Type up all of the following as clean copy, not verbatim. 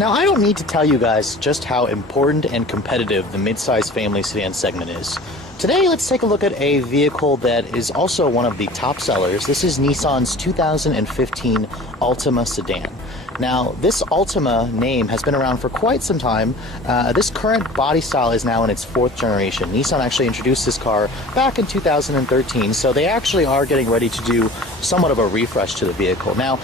Now, I don't need to tell you guys just how important and competitive the midsize family sedan segment is. Today, let's take a look at a vehicle that is also one of the top sellers. This is Nissan's 2015 Altima sedan. Now, this Altima name has been around for quite some time. This current body style is now in its 4th generation. Nissan actually introduced this car back in 2013, so they actually are getting ready to do somewhat of a refresh to the vehicle. Now,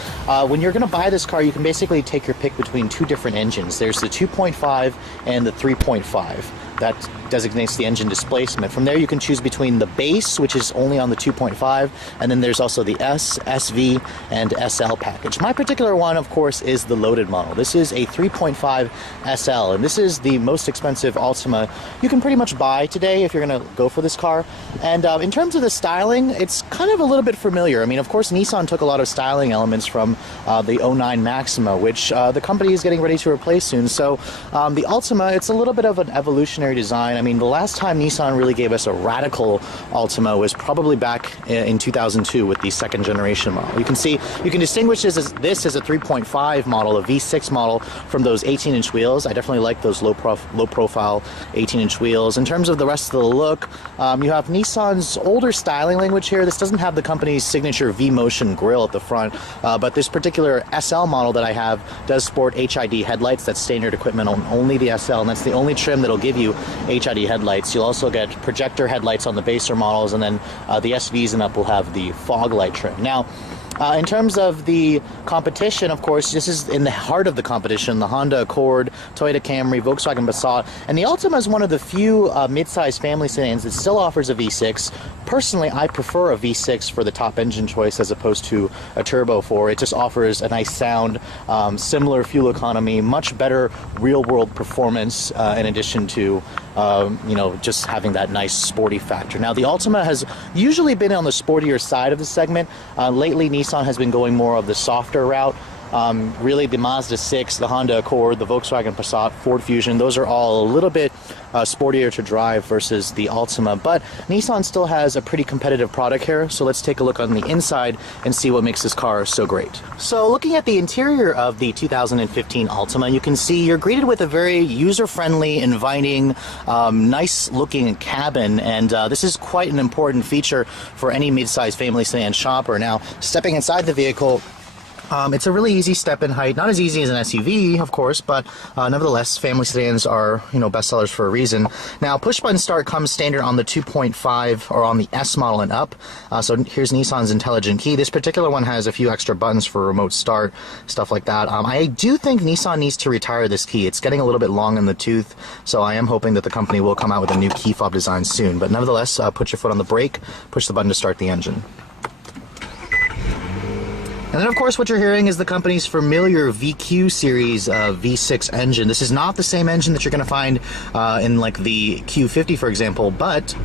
when you're going to buy this car, you can basically take your pick between two different engines. There's the 2.5 and the 3.5. That designates the engine displacement. From there, you can choose between the base, which is only on the 2.5, and then there's also the S, SV, and SL package. My particular one, of course, is the loaded model. This is a 3.5 SL, and this is the most expensive Altima you can pretty much buy today if you're going to go for this car. And in terms of the styling, it's kind of a little bit familiar. I mean, of course, Nissan took a lot of styling elements from the 09 Maxima, which the company is getting ready to replace soon. So the Altima, it's a little bit of an evolutionary design. I mean, the last time Nissan really gave us a radical Altima was probably back in 2002 with the 2nd generation model. You can see, you can distinguish this as a 3.5 model, a V6 model, from those 18-inch wheels. I definitely like those low profile 18-inch wheels. In terms of the rest of the look, you have Nissan's older styling language here. This doesn't have the company's signature V-Motion grille at the front, but this particular SL model that I have does sport HID headlights. That's standard equipment on only the SL, and that's the only trim that'll give you HID headlights. You'll also get projector headlights on the baser models, and then the SVs and up will have the fog light trim. Now, in terms of the competition, of course, this is in the heart of the competition: the Honda Accord, Toyota Camry, Volkswagen Passat, and the Altima is one of the few mid-size family sedans that still offers a V6. Personally, I prefer a V6 for the top engine choice as opposed to a turbo 4. It just offers a nice sound, similar fuel economy, much better real-world performance, in addition to just having that nice sporty factor. Now, the Altima has usually been on the sportier side of the segment. Lately, Nissan has been going more of the softer route. Really, the Mazda 6, the Honda Accord, the Volkswagen Passat, Ford Fusion, those are all a little bit sportier to drive versus the Altima. But Nissan still has a pretty competitive product here, so let's take a look on the inside and see what makes this car so great. So looking at the interior of the 2015 Altima, you can see you're greeted with a very user-friendly, inviting, nice-looking cabin, and this is quite an important feature for any mid-size family sedan shopper. Now, stepping inside the vehicle, it's a really easy step-in height. Not as easy as an SUV, of course, but nevertheless, family sedans are, bestsellers for a reason. Now, push-button start comes standard on the 2.5 or on the S model and up. So here's Nissan's intelligent key. This particular one has a few extra buttons for remote start, stuff like that. I do think Nissan needs to retire this key. It's getting a little bit long in the tooth, so I am hoping that the company will come out with a new key fob design soon. But nevertheless, put your foot on the brake, push the button to start the engine. And then, of course, what you're hearing is the company's familiar VQ series V6 engine. This is not the same engine that you're going to find in, like, the Q50, for example, but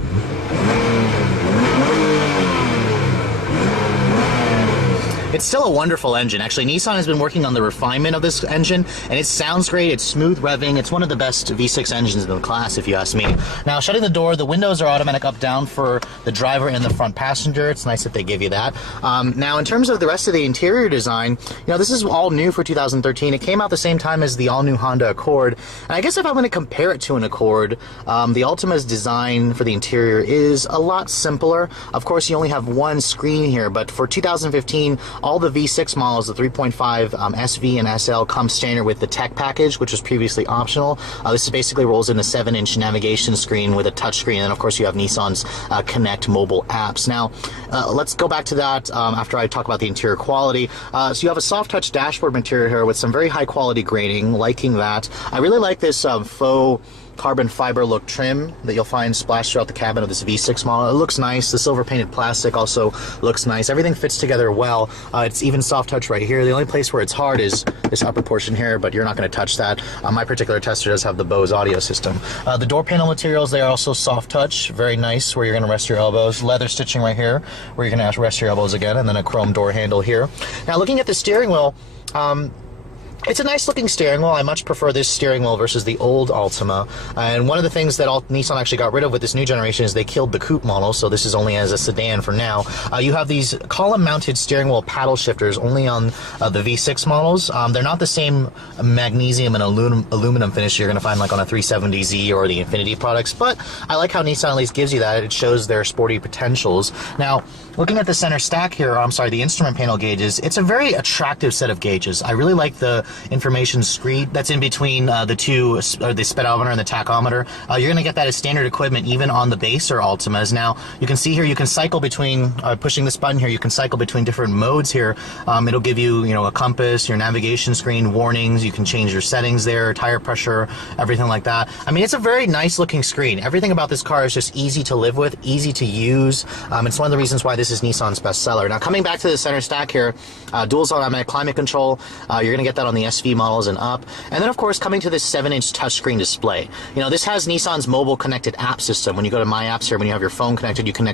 it's still a wonderful engine. Actually, Nissan has been working on the refinement of this engine, and it sounds great. It's smooth revving. It's one of the best V6 engines in the class, if you ask me. Now, shutting the door, the windows are automatic up-down for the driver and the front passenger. It's nice that they give you that. Now, in terms of the rest of the interior design, this is all new for 2013. It came out the same time as the all-new Honda Accord. And I guess if I'm going to compare it to an Accord, the Altima's design for the interior is a lot simpler. Of course, you only have one screen here, but for 2015, all the V6 models, the 3.5 SV and SL, come standard with the tech package, which was previously optional. This basically rolls in a 7-inch navigation screen with a touchscreen, and then of course you have Nissan's Connect mobile apps. Now, let's go back to that after I talk about the interior quality. So you have a soft touch dashboard material here with some very high quality grading, liking that. I really like this faux carbon fiber look trim that you'll find splashed throughout the cabin of this V6 model. It looks nice. The silver painted plastic also looks nice. Everything fits together well. It's even soft touch right here. The only place where it's hard is this upper portion here, but you're not going to touch that. My particular tester does have the Bose audio system. The door panel materials, they are also soft touch. Very nice, where you're going to rest your elbows. Leather stitching right here, where you're going to rest your elbows again, and then a chrome door handle here. Now, looking at the steering wheel, It's a nice looking steering wheel. I much prefer this steering wheel versus the old Altima. And one of the things that Nissan actually got rid of with this new generation is they killed the coupe model, so this is only as a sedan for now. You have these column-mounted steering wheel paddle shifters only on the V6 models. They're not the same magnesium and aluminum finish you're going to find like on a 370Z or the Infiniti products, but I like how Nissan at least gives you that. It shows their sporty potentials. Now, looking at the center stack here, the instrument panel gauges, it's a very attractive set of gauges. I really like the information screen that's in between the two, the speedometer and the tachometer. You're going to get that as standard equipment even on the base or Altimas. Now, you can see here you can cycle between, pushing this button here, you can cycle between different modes here. It'll give you, a compass, your navigation screen, warnings, you can change your settings there, tire pressure, everything like that. I mean, it's a very nice looking screen. Everything about this car is just easy to live with, easy to use. It's one of the reasons why this is Nissan's best seller. Now, coming back to the center stack here, dual zone automatic climate control, you're going to get that on the SV models and up. And then, of course, coming to this 7-inch touchscreen display. This has Nissan's mobile connected app system. When you go to My Apps here, when you have your phone connected, you can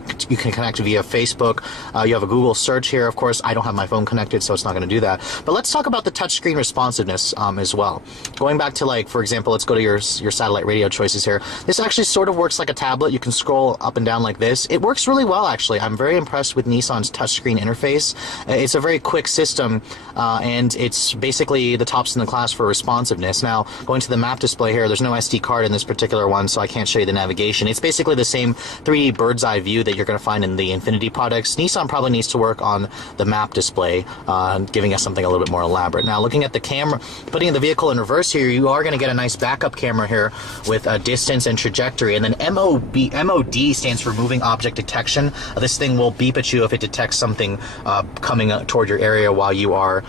connect via Facebook. You have a Google search here. Of course, I don't have my phone connected, so it's not going to do that. But let's talk about the touchscreen responsiveness as well. Going back to, like, for example, let's go to your satellite radio choices here. This actually sort of works like a tablet. You can scroll up and down like this. It works really well, actually. I'm very impressed with Nissan's touchscreen interface. It's a very quick system, and it's basically the tops in the class for responsiveness. Now, going to the map display here, there's no SD card in this particular one, so I can't show you the navigation. It's basically the same 3D bird's eye view that you're going to find in the Infiniti products. Nissan probably needs to work on the map display, giving us something a little bit more elaborate. Now, looking at the camera, putting the vehicle in reverse here, you are going to get a nice backup camera here with distance and trajectory. And then MOD stands for moving object detection. This thing will beep at you if it detects something coming toward your area while you are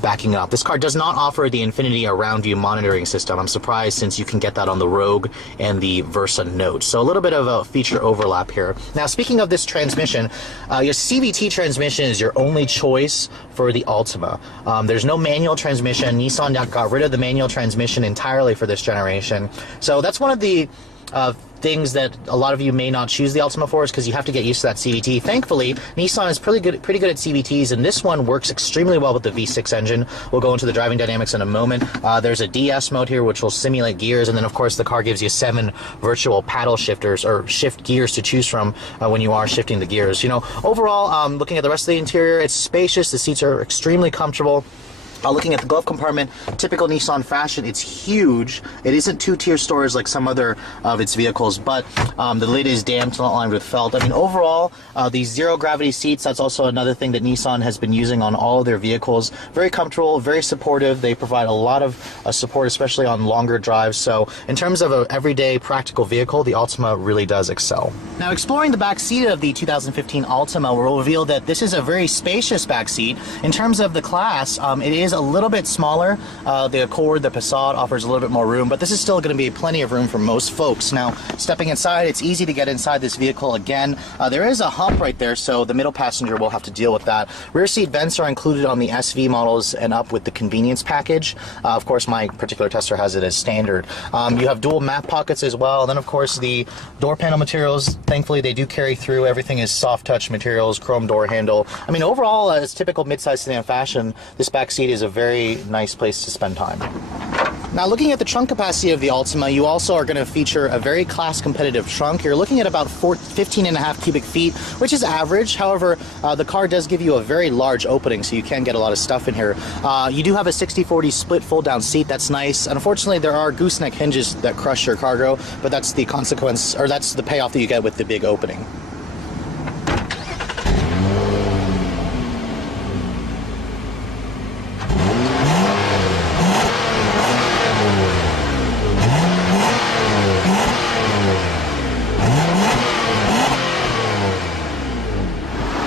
backing up. This car does not offer the Infiniti around view monitoring system. I'm surprised, since you can get that on the Rogue and the Versa Note. So a little bit of a feature overlap here. Now, speaking of this transmission, your CVT transmission is your only choice for the Altima. There's no manual transmission. Nissan got rid of the manual transmission entirely for this generation. So that's one of the things that a lot of you may not choose the Altima for, is because you have to get used to that CVT. Thankfully, Nissan is pretty good at CVTs, and this one works extremely well with the V6 engine. We'll go into the driving dynamics in a moment. There's a DS mode here, which will simulate gears, and then, of course, the car gives you 7 virtual paddle shifters, or shift gears, to choose from when you are shifting the gears. Overall, looking at the rest of the interior, it's spacious. The seats are extremely comfortable. Looking at the glove compartment, typical Nissan fashion, it's huge. It isn't 2-tier storage like some other of its vehicles, but the lid is damped, not lined with felt. I mean, overall, these zero-gravity seats, that's also another thing that Nissan has been using on all of their vehicles. Very comfortable, very supportive. They provide a lot of support, especially on longer drives. So in terms of an everyday practical vehicle, the Altima really does excel. Now, exploring the back seat of the 2015 Altima will reveal that this is a very spacious back seat. In terms of the class, it is a little bit smaller. The Accord, the Passat offers a little bit more room, but this is still going to be plenty of room for most folks. Now, stepping inside, it's easy to get inside this vehicle again. There is a hump right there, so the middle passenger will have to deal with that. Rear seat vents are included on the SV models and up with the convenience package. Of course, my particular tester has it as standard. You have dual map pockets as well, and then, of course, the door panel materials, thankfully, they do carry through. Everything is soft touch materials, chrome door handle. I mean, overall, as typical midsize sedan fashion, this back seat is a very nice place to spend time. Now, looking at the trunk capacity of the Altima, you also are going to feature a very class-competitive trunk. You're looking at about 15.5 cubic feet, which is average. However, the car does give you a very large opening, so you can get a lot of stuff in here. You do have a 60/40 split fold-down seat. That's nice. Unfortunately, there are gooseneck hinges that crush your cargo, but that's the consequence, or that's the payoff that you get with the big opening.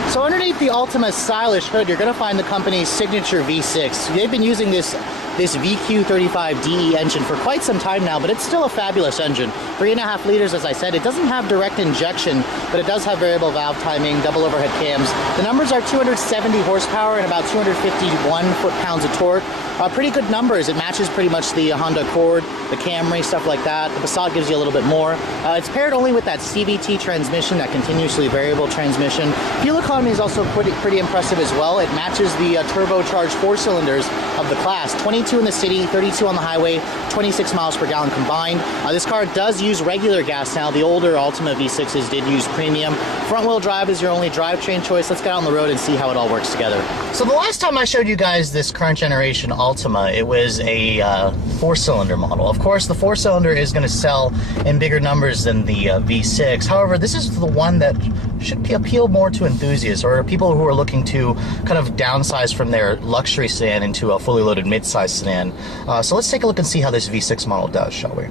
So underneath the Altima's stylish hood, you're going to find the company's signature V6. They've been using this VQ35DE engine for quite some time now, but it's still a fabulous engine. 3.5 liters, as I said. It doesn't have direct injection, but it does have variable valve timing, double overhead cams. The numbers are 270 horsepower and about 251 foot-pounds of torque. Pretty good numbers. It matches pretty much the Honda Accord, the Camry, stuff like that. The Passat gives you a little bit more. It's paired only with that CVT transmission, that continuously variable transmission. Fuel economy is also pretty impressive as well. It matches the turbocharged 4 cylinders of the class. 22 22 in the city, 32 on the highway, 26 miles per gallon combined. This car does use regular gas now. The older Altima V6s did use premium. Front-wheel drive is your only drivetrain choice. Let's get out on the road and see how it all works together. So the last time I showed you guys this current generation Altima, it was a 4-cylinder model. Of course, the 4-cylinder is going to sell in bigger numbers than the V6. However, this is the one that should appeal more to enthusiasts or people who are looking to kind of downsize from their luxury sedan into a fully loaded mid-size sedan. So let's take a look and see how this V6 model does, shall we?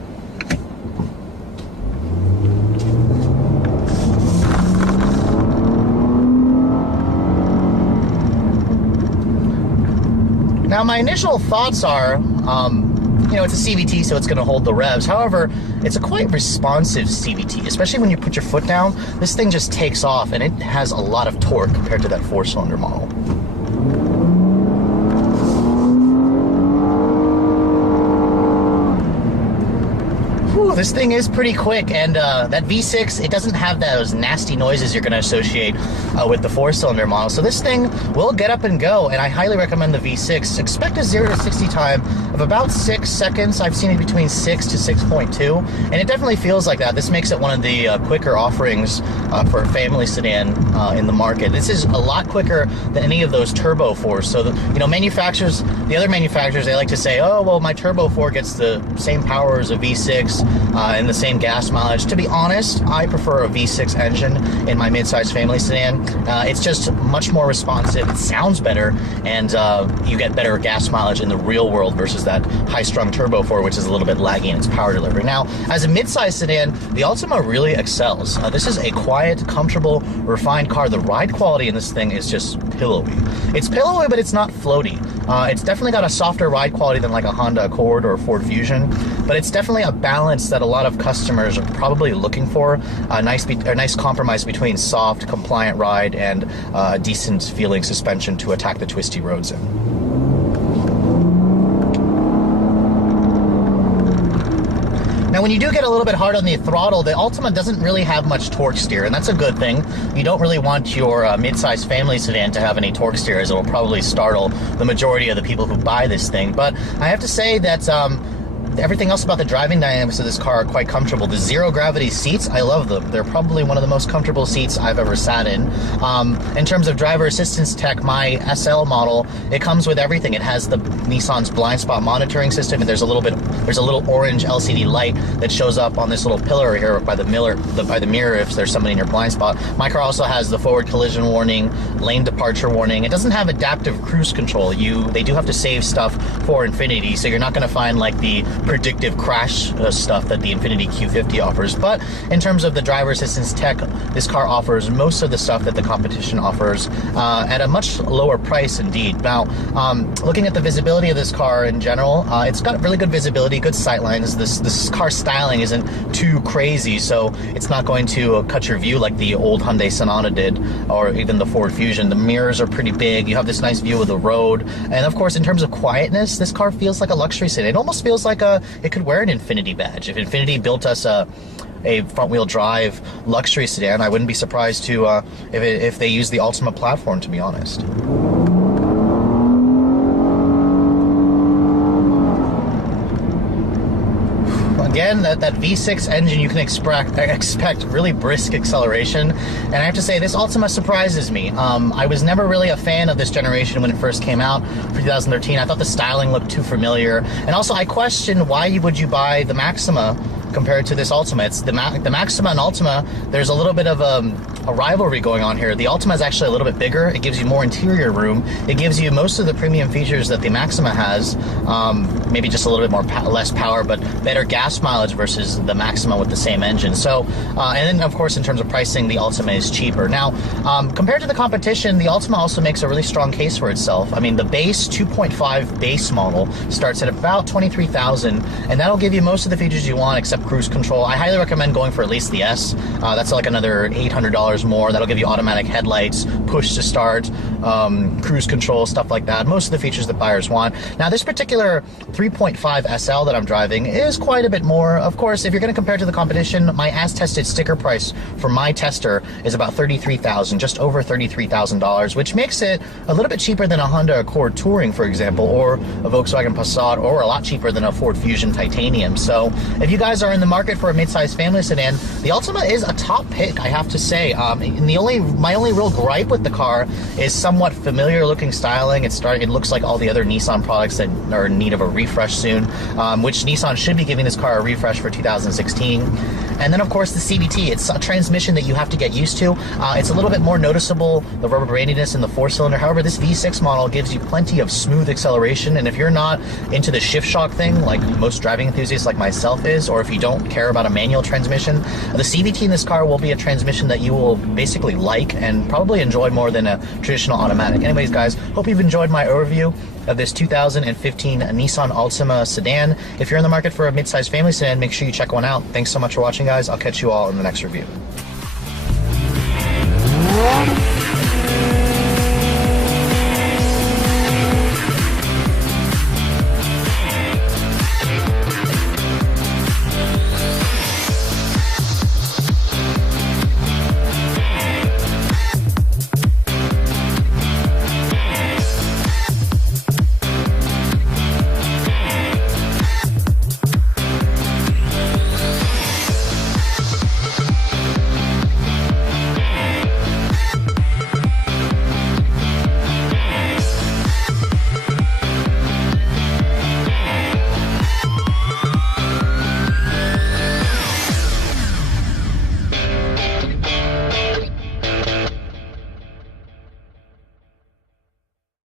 Now, my initial thoughts are, you know, it's a CVT, so it's going to hold the revs. However, it's a quite responsive CVT, especially when you put your foot down. This thing just takes off, and it has a lot of torque compared to that 4-cylinder model. This thing is pretty quick, and that V6, it doesn't have those nasty noises you're going to associate with the 4-cylinder model. So this thing will get up and go, and I highly recommend the V6. Expect a 0 to 60 time of about 6 seconds. I've seen it between 6 to 6.2, and it definitely feels like that. This makes it one of the quicker offerings for a family sedan in the market. This is a lot quicker than any of those Turbo 4s. So, you know, manufacturers, the other manufacturers, they like to say, oh, well, my Turbo 4 gets the same power as a V6 and the same gas mileage. To be honest, I prefer a V6 engine in my mid-size family sedan. It's just much more responsive, it sounds better, and you get better gas mileage in the real world versus that high-strung Turbo 4, which is a little bit laggy in its power delivery. Now, as a mid-size sedan, the Altima really excels. This is a quiet, comfortable, refined car. The ride quality in this thing is just pillowy. It's pillowy, but it's not floaty. It's definitely got a softer ride quality than like a Honda Accord or a Ford Fusion, but it's definitely a balance that a lot of customers are probably looking for. A nice compromise between soft, compliant ride and a decent feeling suspension to attack the twisty roads in. Now, when you do get a little bit hard on the throttle, the Altima doesn't really have much torque steer, and that's a good thing. You don't really want your mid-size family sedan to have any torque steer, as it will probably startle the majority of the people who buy this thing. But I have to say that everything else about the driving dynamics of this car are quite comfortable. The zero-gravity seats, I love them. They're probably one of the most comfortable seats I've ever sat in. In terms of driver assistance tech, my SL model, it comes with everything. It has the Nissan's blind spot monitoring system, and there's a little orange LCD light that shows up on this little pillar here by the mirror if there's somebody in your blind spot. My car also has the forward collision warning, lane departure warning. It doesn't have adaptive cruise control. They do have to save stuff for Infiniti, so you're not going to find like the predictive crash stuff that the Infiniti Q50 offers. But in terms of the driver assistance tech, this car offers most of the stuff that the competition offers at a much lower price indeed. Now, looking at the visibility of this car in general, it's got really good visibility, good sight lines. This car styling isn't too crazy, so it's not going to cut your view like the old Hyundai Sonata did, or even the Ford Fusion. The mirrors are pretty big. You have this nice view of the road. And of course, in terms of quietness, this car feels like a luxury sedan. It almost feels like it could wear an Infiniti badge. If Infiniti built us a front-wheel drive luxury sedan, I wouldn't be surprised to if they use the Altima platform, to be honest. Again, that V6 engine, you can expect really brisk acceleration, and I have to say, this Altima surprises me. I was never really a fan of this generation when it first came out for 2013. I thought the styling looked too familiar, and also I questioned why would you buy the Maxima compared to this Altima. It's the Maxima and Altima, there's a little bit of a rivalry going on here. The Altima is actually a little bit bigger. It gives you more interior room. It gives you most of the premium features that the Maxima has, maybe just a little bit less power, but better gas mileage versus the Maxima with the same engine. So, and then of course in terms of pricing, the Altima is cheaper. Now, compared to the competition, the Altima also makes a really strong case for itself. I mean, the base 2.5 base model starts at about $23,000, and that'll give you most of the features you want except cruise control. I highly recommend going for at least the S. That's like another $800 $1,000 more. That'll give you automatic headlights, push to start, cruise control, stuff like that. Most of the features that buyers want. Now, this particular 3.5 SL that I'm driving is quite a bit more. Of course, if you're going to compare to the competition, my as-tested sticker price for my tester is about $33,000, just over $33,000, which makes it a little bit cheaper than a Honda Accord Touring, for example, or a Volkswagen Passat, or a lot cheaper than a Ford Fusion Titanium. So if you guys are in the market for a mid-size family sedan, the Altima is a top pick, I have to say. And my only real gripe with the car is somewhat familiar looking styling. It looks like all the other Nissan products that are in need of a refresh soon, which Nissan should be giving this car a refresh for 2016. And then, of course, the CVT. It's a transmission that you have to get used to. It's a little bit more noticeable, the rubber bandiness in the four-cylinder. However, this V6 model gives you plenty of smooth acceleration, and if you're not into the shift shock thing, like most driving enthusiasts like myself is, or if you don't care about a manual transmission, the CVT in this car will be a transmission that you will basically like and probably enjoy more than a traditional automatic. Anyways, guys, hope you've enjoyed my overview of this 2015 Nissan Altima sedan. If you're in the market for a mid-size family sedan, make sure you check one out. Thanks so much for watching, guys. I'll catch you all in the next review.